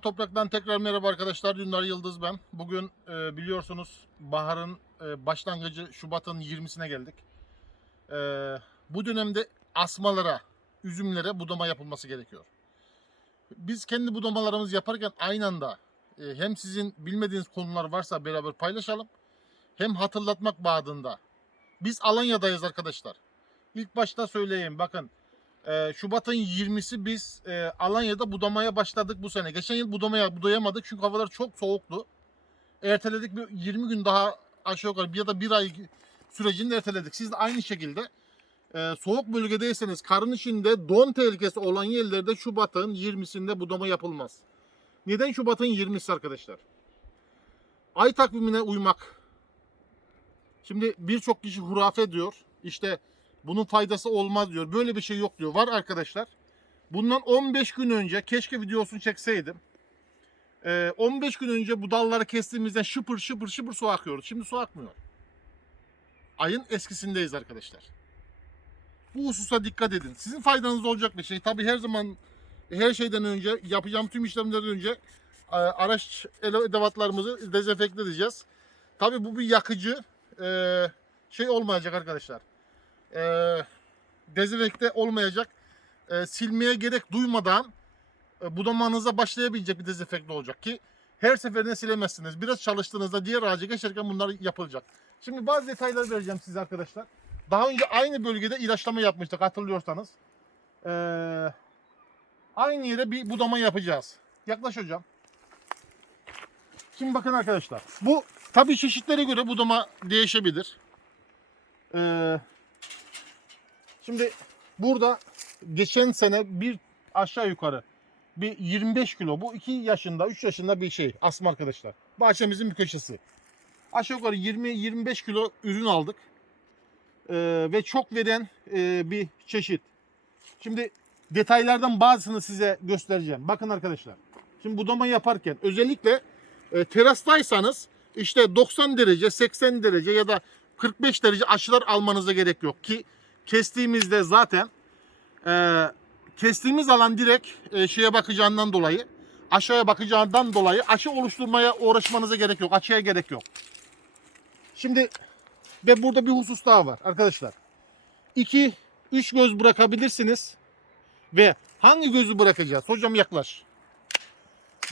Topraktan tekrar merhaba arkadaşlar. Dündar Yıldız ben. Bugün e, biliyorsunuz baharın e, başlangıcı Şubat'ın 20'sine geldik. E, bu dönemde asmalara, üzümlere budama yapılması gerekiyor. Biz kendi budamalarımızı yaparken aynı anda e, hem sizin bilmediğiniz konular varsa beraber paylaşalım. Hem hatırlatmak bağında. Biz Alanya'dayız arkadaşlar. İlk başta söyleyeyim bakın. Ee, Şubat'ın 20'si biz e, Alanya'da budamaya başladık bu sene. Geçen yıl budamaya budayamadık çünkü havalar çok soğuktu. Erteledik bir 20 gün daha aşağı yukarı ya da bir ay sürecini erteledik. Siz de aynı şekilde e, soğuk bölgedeyseniz karın içinde don tehlikesi olan yerlerde Şubat'ın 20'sinde budama yapılmaz. Neden Şubat'ın 20'si arkadaşlar? Ay takvimine uymak. Şimdi birçok kişi hurafe diyor. İşte bunun faydası olmaz diyor. Böyle bir şey yok diyor. Var arkadaşlar. Bundan 15 gün önce keşke videosunu çekseydim. Ee, 15 gün önce bu dalları kestiğimizde şıpır şıpır şıpır su akıyordu. Şimdi su akmıyor. Ayın eskisindeyiz arkadaşlar. Bu hususa dikkat edin. Sizin faydanız olacak bir şey. Tabii her zaman her şeyden önce yapacağım tüm işlemlerden önce e, araç edevatlarımızı dezenfekte edeceğiz. Tabii bu bir yakıcı e, şey olmayacak arkadaşlar e, dezenfekte olmayacak, e, silmeye gerek duymadan e, budamanıza başlayabilecek bir dezenfekte olacak ki her seferinde silemezsiniz. Biraz çalıştığınızda diğer ağaca geçerken bunlar yapılacak. Şimdi bazı detaylar vereceğim size arkadaşlar. Daha önce aynı bölgede ilaçlama yapmıştık hatırlıyorsanız. E, aynı yere bir budama yapacağız. Yaklaş hocam. Şimdi bakın arkadaşlar. Bu tabii çeşitlere göre budama değişebilir. Eee Şimdi burada geçen sene bir aşağı yukarı bir 25 kilo bu 2 yaşında 3 yaşında bir şey asma arkadaşlar. Bahçemizin bir köşesi. Aşağı yukarı 20-25 kilo ürün aldık. Ee, ve çok veren e, bir çeşit. Şimdi detaylardan bazısını size göstereceğim. Bakın arkadaşlar. Şimdi budama yaparken özellikle e, terastaysanız işte 90 derece, 80 derece ya da 45 derece açılar almanıza gerek yok ki kestiğimizde zaten e, kestiğimiz alan direkt e, şeye bakacağından dolayı aşağıya bakacağından dolayı açı oluşturmaya uğraşmanıza gerek yok. Açıya gerek yok. Şimdi ve burada bir husus daha var arkadaşlar. 2 3 göz bırakabilirsiniz. Ve hangi gözü bırakacağız? Hocam yaklaş.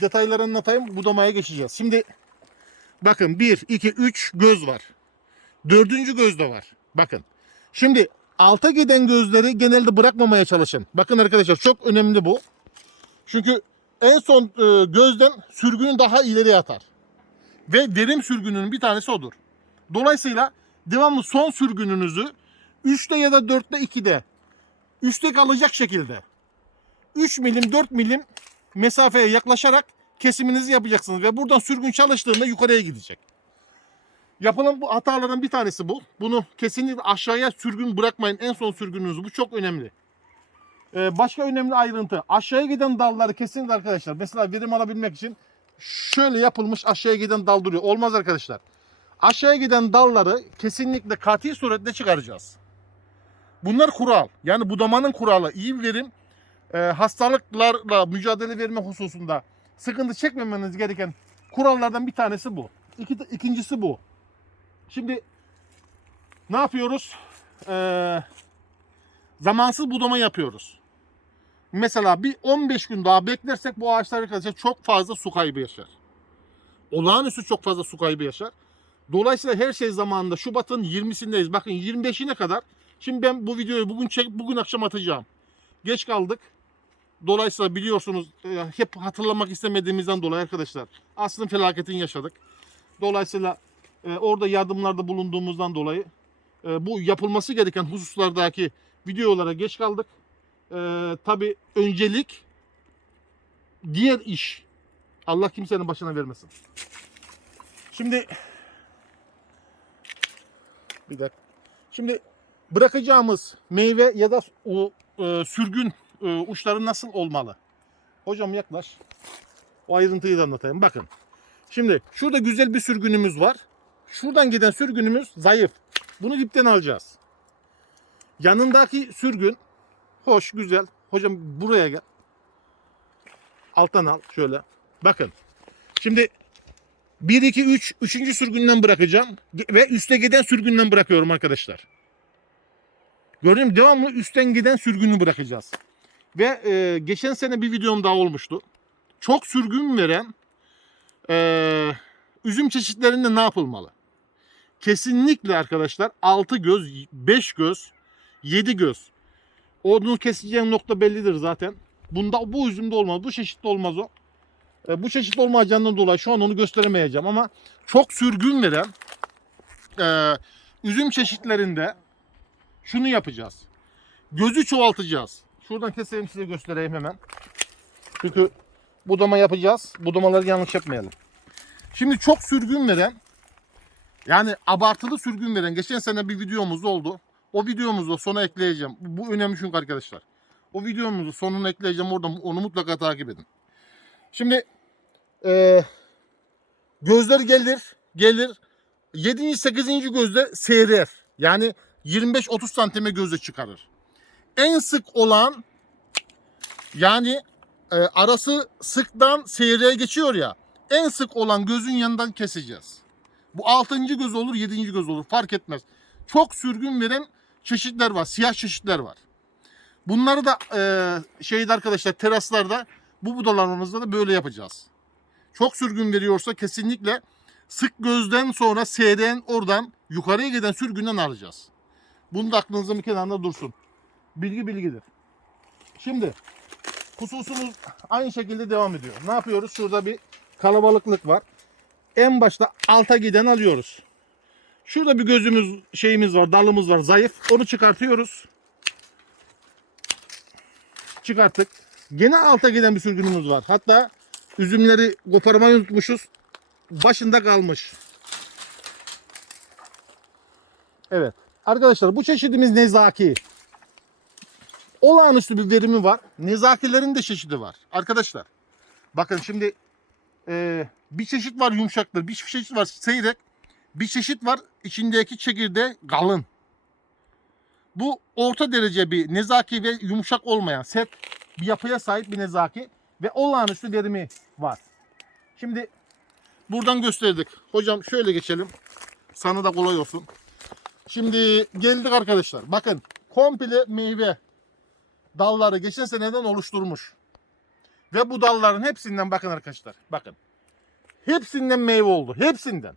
Detayları anlatayım. Budamaya geçeceğiz. Şimdi bakın 1 2 3 göz var. Dördüncü göz de var. Bakın. Şimdi alta giden gözleri genelde bırakmamaya çalışın. Bakın arkadaşlar çok önemli bu. Çünkü en son e, gözden sürgünün daha ileri atar. Ve derin sürgünün bir tanesi odur. Dolayısıyla devamlı son sürgününüzü 3'te ya da 4'te 2'de üstte kalacak şekilde 3 milim 4 milim mesafeye yaklaşarak kesiminizi yapacaksınız. Ve buradan sürgün çalıştığında yukarıya gidecek. Yapılan bu hatalardan bir tanesi bu. Bunu kesinlikle aşağıya sürgün bırakmayın. En son sürgününüz. Bu çok önemli. Ee, başka önemli ayrıntı. Aşağıya giden dalları kesinlikle arkadaşlar. Mesela verim alabilmek için şöyle yapılmış aşağıya giden dal duruyor. Olmaz arkadaşlar. Aşağıya giden dalları kesinlikle kati suretle çıkaracağız. Bunlar kural. Yani budamanın kuralı. İyi verim e, hastalıklarla mücadele verme hususunda sıkıntı çekmemeniz gereken kurallardan bir tanesi bu. İki, ikincisi bu. Şimdi ne yapıyoruz? Ee, zamansız budama yapıyoruz. Mesela bir 15 gün daha beklersek bu ağaçlar arkadaşlar çok fazla su kaybı yaşar. Olağanüstü çok fazla su kaybı yaşar. Dolayısıyla her şey zamanında Şubat'ın 20'sindeyiz. Bakın 25'ine kadar. Şimdi ben bu videoyu bugün çek, bugün akşam atacağım. Geç kaldık. Dolayısıyla biliyorsunuz e, hep hatırlamak istemediğimizden dolayı arkadaşlar aslında felaketini yaşadık. Dolayısıyla e, orada yardımlarda bulunduğumuzdan dolayı e, bu yapılması gereken hususlardaki videolara geç kaldık. E, Tabi öncelik diğer iş. Allah kimsenin başına vermesin. Şimdi bir dakika. Şimdi bırakacağımız meyve ya da o e, sürgün e, uçları nasıl olmalı? Hocam yaklaş. O ayrıntıyı da anlatayım. Bakın. Şimdi şurada güzel bir sürgünümüz var. Şuradan giden sürgünümüz zayıf. Bunu dipten alacağız. Yanındaki sürgün hoş, güzel. Hocam buraya gel. Alttan al şöyle. Bakın. Şimdi 1 2 3 3. sürgünden bırakacağım ve üste giden sürgünden bırakıyorum arkadaşlar. Gördün mü? Devamlı üstten giden sürgünü bırakacağız. Ve e, geçen sene bir videom daha olmuştu. Çok sürgün veren e, üzüm çeşitlerinde ne yapılmalı? Kesinlikle arkadaşlar 6 göz, 5 göz, 7 göz. Onu keseceğin nokta bellidir zaten. Bunda bu üzümde olmaz. Bu çeşitte olmaz o. E, bu çeşit olmayacağından dolayı şu an onu gösteremeyeceğim ama çok sürgün veren e, üzüm çeşitlerinde şunu yapacağız. Gözü çoğaltacağız. Şuradan keseyim size göstereyim hemen. Çünkü budama yapacağız. Budamaları yanlış yapmayalım. Şimdi çok sürgün veren yani abartılı sürgün veren geçen sene bir videomuz oldu. O videomuzu sona ekleyeceğim. Bu önemli çünkü arkadaşlar. O videomuzu sonuna ekleyeceğim orada onu mutlaka takip edin. Şimdi e, gözler gelir gelir 7. 8. gözde seyrer. Yani 25-30 santime gözle çıkarır. En sık olan yani e, arası sıktan seyreğe geçiyor ya. En sık olan gözün yanından keseceğiz. Bu 6. göz olur 7. göz olur fark etmez. Çok sürgün veren çeşitler var. Siyah çeşitler var. Bunları da e, şeyde arkadaşlar teraslarda bu budalarımızda da böyle yapacağız. Çok sürgün veriyorsa kesinlikle sık gözden sonra seyreğin oradan yukarıya giden sürgünden alacağız. Bunu da aklınızın bir kenarında dursun. Bilgi bilgidir. Şimdi hususumuz aynı şekilde devam ediyor. Ne yapıyoruz? Şurada bir kalabalıklık var. En başta alta giden alıyoruz. Şurada bir gözümüz şeyimiz var, dalımız var zayıf. Onu çıkartıyoruz. Çıkarttık. Gene alta giden bir sürgünümüz var. Hatta üzümleri koparmayı unutmuşuz. Başında kalmış. Evet. Arkadaşlar bu çeşidimiz nezaki. Olağanüstü bir verimi var. Nezakilerin de çeşidi var. Arkadaşlar bakın şimdi e, bir çeşit var yumuşaktır. Bir çeşit var seyrek. Bir çeşit var içindeki çekirdeği kalın. Bu orta derece bir nezaki ve yumuşak olmayan sert bir yapıya sahip bir nezaki ve olağanüstü verimi var. Şimdi buradan gösterdik. Hocam şöyle geçelim. Sana da kolay olsun. Şimdi geldik arkadaşlar. Bakın komple meyve dalları geçen seneden oluşturmuş. Ve bu dalların hepsinden bakın arkadaşlar. Bakın. Hepsinden meyve oldu. Hepsinden.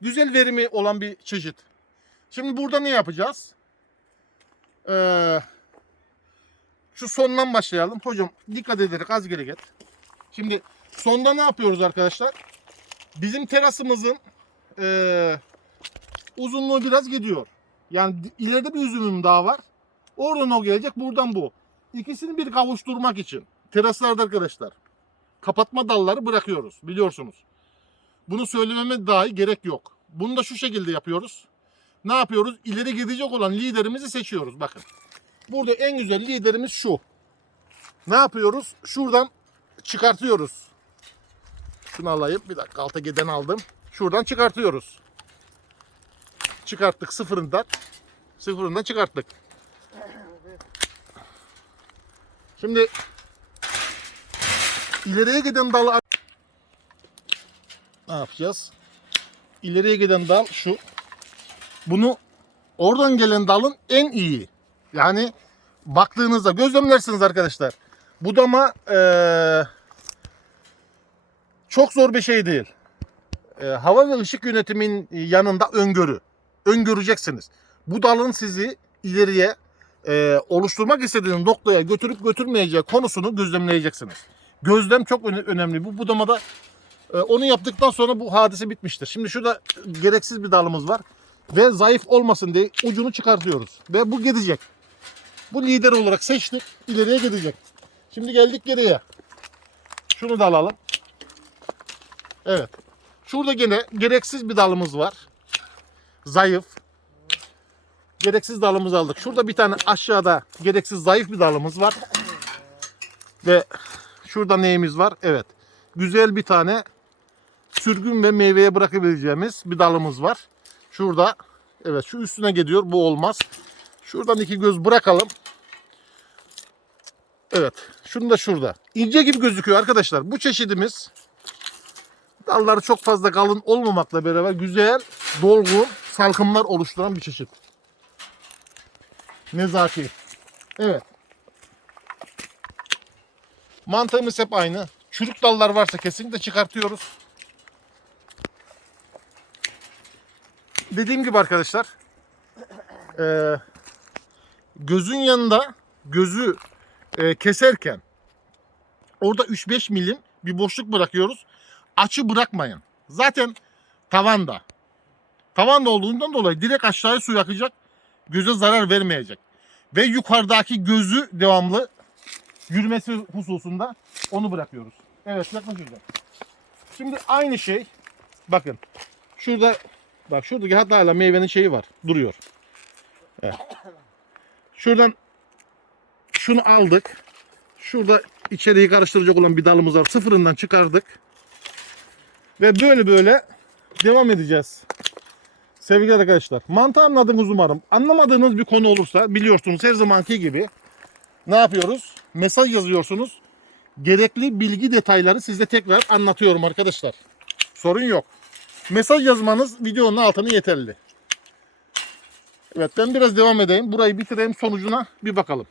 Güzel verimi olan bir çeşit. Şimdi burada ne yapacağız? Ee, şu sondan başlayalım. Hocam dikkat ederek az geri git. Şimdi sonda ne yapıyoruz arkadaşlar? Bizim terasımızın ee, uzunluğu biraz gidiyor. Yani ileride bir üzümüm daha var. Oradan o gelecek, buradan bu. İkisini bir kavuşturmak için teraslarda arkadaşlar kapatma dalları bırakıyoruz biliyorsunuz. Bunu söylememe dahi gerek yok. Bunu da şu şekilde yapıyoruz. Ne yapıyoruz? İleri gidecek olan liderimizi seçiyoruz. Bakın. Burada en güzel liderimiz şu. Ne yapıyoruz? Şuradan çıkartıyoruz. Şunu alayım. Bir dakika alta giden aldım. Şuradan çıkartıyoruz. Çıkarttık sıfırından. Sıfırından çıkarttık. Şimdi ileriye giden dalı ne yapacağız? İleriye giden dal şu. Bunu oradan gelen dalın en iyi. Yani baktığınızda gözlemlersiniz arkadaşlar. Budama eee çok zor bir şey değil. Eee, hava ve ışık yönetimin yanında öngörü. Öngöreceksiniz. Bu dalın sizi ileriye eee, oluşturmak istediğiniz noktaya götürüp götürmeyeceği konusunu gözlemleyeceksiniz. Gözlem çok öne- önemli. Bu budamada e, onu yaptıktan sonra bu hadise bitmiştir. Şimdi şurada gereksiz bir dalımız var. Ve zayıf olmasın diye ucunu çıkartıyoruz. Ve bu gidecek. Bu lider olarak seçtik. ileriye gidecek. Şimdi geldik geriye. Şunu da alalım. Evet. Şurada gene gereksiz bir dalımız var. Zayıf. Gereksiz dalımızı aldık. Şurada bir tane aşağıda gereksiz zayıf bir dalımız var. Ve şurada neyimiz var? Evet. Güzel bir tane sürgün ve meyveye bırakabileceğimiz bir dalımız var. Şurada. Evet şu üstüne gidiyor. Bu olmaz. Şuradan iki göz bırakalım. Evet. Şunu da şurada. İnce gibi gözüküyor arkadaşlar. Bu çeşidimiz dalları çok fazla kalın olmamakla beraber güzel, dolgun salkımlar oluşturan bir çeşit. Nezaki. Evet. Mantığımız hep aynı. Çürük dallar varsa kesinlikle çıkartıyoruz. Dediğim gibi arkadaşlar eee, gözün yanında gözü eee, keserken orada 3-5 milim bir boşluk bırakıyoruz. Açı bırakmayın. Zaten tavanda. Tavanda olduğundan dolayı direkt aşağıya su yakacak. Göze zarar vermeyecek. Ve yukarıdaki gözü devamlı yürümesi hususunda onu bırakıyoruz. Evet yaklaş şurada. Şimdi aynı şey bakın şurada bak şuradaki hatta hala meyvenin şeyi var duruyor. Evet. Şuradan şunu aldık. Şurada içeriği karıştıracak olan bir dalımız var. Sıfırından çıkardık. Ve böyle böyle devam edeceğiz. Sevgili arkadaşlar. Mantığı anladınız umarım. Anlamadığınız bir konu olursa biliyorsunuz her zamanki gibi ne yapıyoruz? Mesaj yazıyorsunuz. Gerekli bilgi detayları size tekrar anlatıyorum arkadaşlar. Sorun yok. Mesaj yazmanız videonun altına yeterli. Evet ben biraz devam edeyim. Burayı bitireyim sonucuna bir bakalım.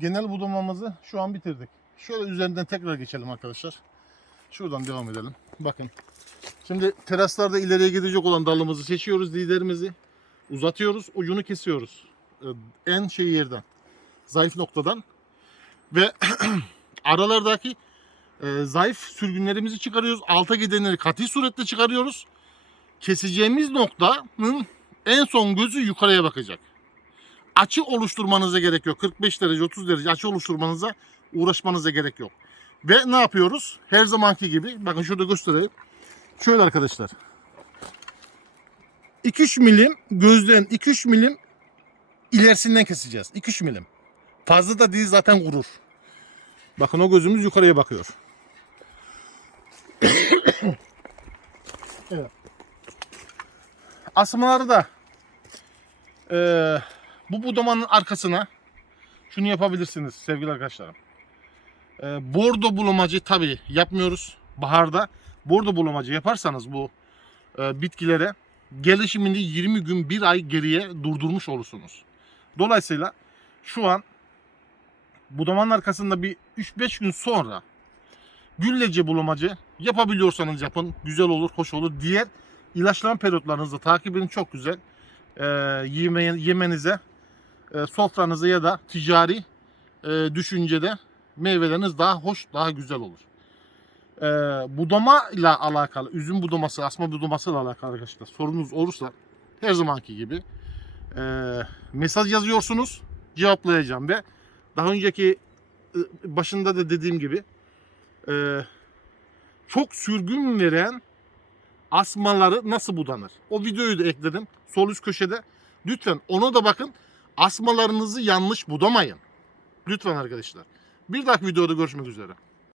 Genel budamamızı şu an bitirdik. Şöyle üzerinden tekrar geçelim arkadaşlar. Şuradan devam edelim. Bakın. Şimdi teraslarda ileriye gidecek olan dalımızı seçiyoruz. Liderimizi uzatıyoruz. Ucunu kesiyoruz. Ee, En şey yerden. Zayıf noktadan. Ve aralardaki e, zayıf sürgünlerimizi çıkarıyoruz. Alta gidenleri katı surette çıkarıyoruz. Keseceğimiz noktanın en son gözü yukarıya bakacak. Açı oluşturmanıza gerek yok. 45 derece 30 derece açı oluşturmanıza uğraşmanıza gerek yok. Ve ne yapıyoruz? Her zamanki gibi bakın şurada göstereyim. Şöyle arkadaşlar. 2-3 milim gözden 2-3 milim ilerisinden keseceğiz. 2-3 milim. Fazla da değil zaten vurur. Bakın o gözümüz yukarıya bakıyor. evet. Asmaları da eee, bu budamanın arkasına şunu yapabilirsiniz sevgili arkadaşlarım. Eee, bordo bulamacı tabi yapmıyoruz baharda. Bordo bulamacı yaparsanız bu eee, bitkilere gelişimini 20 gün 1 ay geriye durdurmuş olursunuz. Dolayısıyla şu an budamanın arkasında bir 3-5 gün sonra güllece bulamacı yapabiliyorsanız yapın. Güzel olur, hoş olur. Diğer ilaçlama periyotlarınızı takip edin. Çok güzel. Ee, yeme, yemenize, e, sofranıza ya da ticari e, düşüncede meyveleriniz daha hoş, daha güzel olur. Ee, budama ile alakalı, üzüm budaması, asma budaması ile alakalı arkadaşlar sorunuz olursa her zamanki gibi e, mesaj yazıyorsunuz, cevaplayacağım ve daha önceki başında da dediğim gibi e, çok sürgün veren asmaları nasıl budanır? O videoyu da ekledim. Sol üst köşede. Lütfen ona da bakın. Asmalarınızı yanlış budamayın. Lütfen arkadaşlar. Bir dahaki videoda görüşmek üzere.